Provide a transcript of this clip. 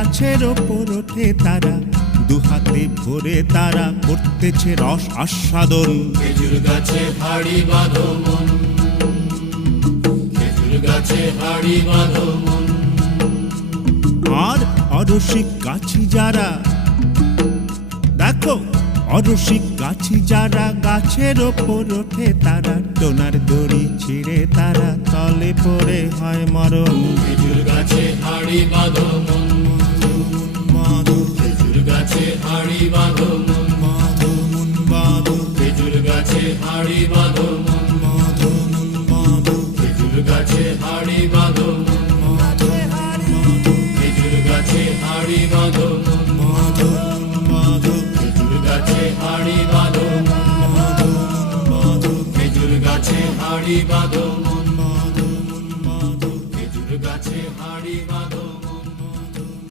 গাছের ওপর ওঠে তারা, দুহাতে ভরে তারা করতেছে রস আস্বাদন। খেজুর গাছে হাড়ি বাঁধো মন, খেজুর গাছে হাড়ি বাঁধো মন। আর অরসিক গাছি যারা, দেখো অরসিক গাছি যারা, গাছের ওপর ওঠে তারা, টোনার দড়ি ছিঁড়ে তারা তলে পড়ে হয় মরণ। খেজুর গাছে হাড়ি বাঁধো মন, খেজুর গাছে হাড়ি বাঁধো মন, খেজুর গাছে হাড়ি বাঁধো মন, খেজুর গাছে হাড়ি বাঁধো মন, খেজুর গাছে হাড়ি বাঁধো মন, খেজুর গাছে হাড়ি বাঁধো মন, খেজুর গাছে হাড়ি বাঁধো।